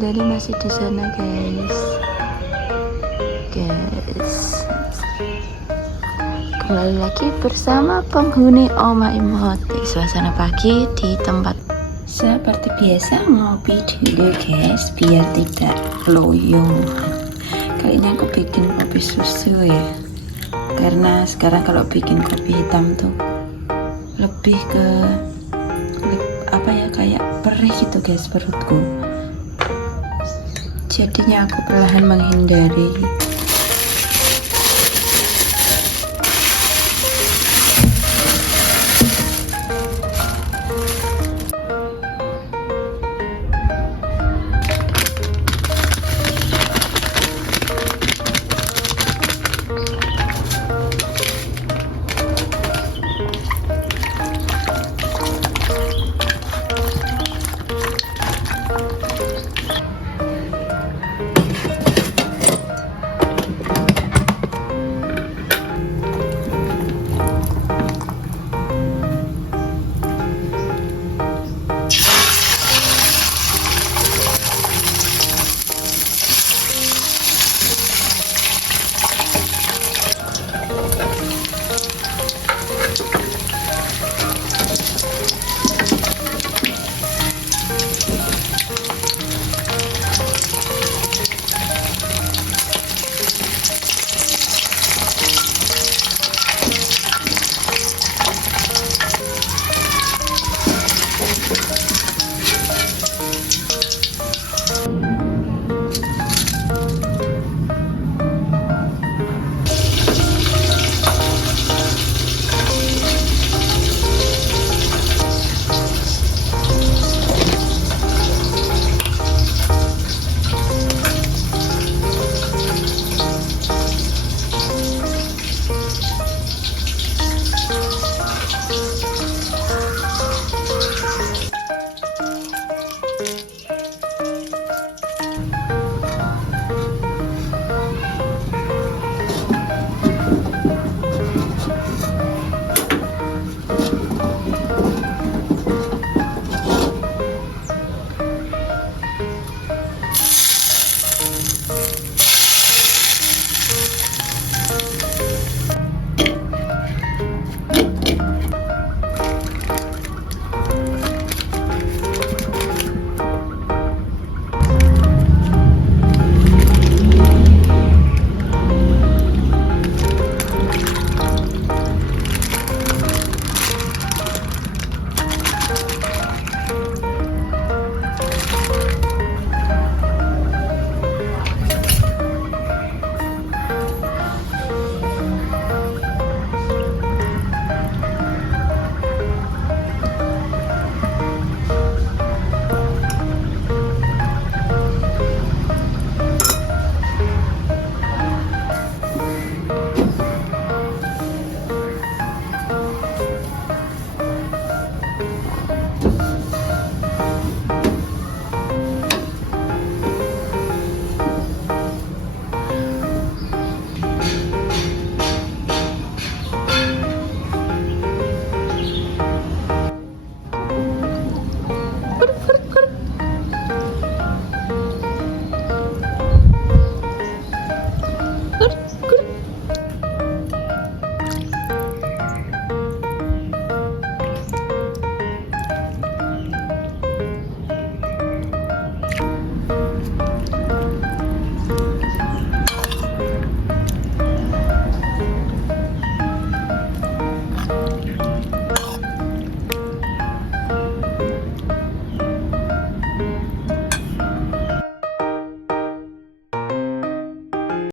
Lele masih di sana guys. Kembali lagi bersama penghuni Oma Imhot di suasana pagi di tempat. Seperti biasa ngopi dulu guys biar tidak loyo. Kali ini aku bikin kopi susu ya, karena sekarang kalau bikin kopi hitam tuh lebih ke apa ya, kayak perih gitu guys perutku. Jadinya aku perlahan menghindari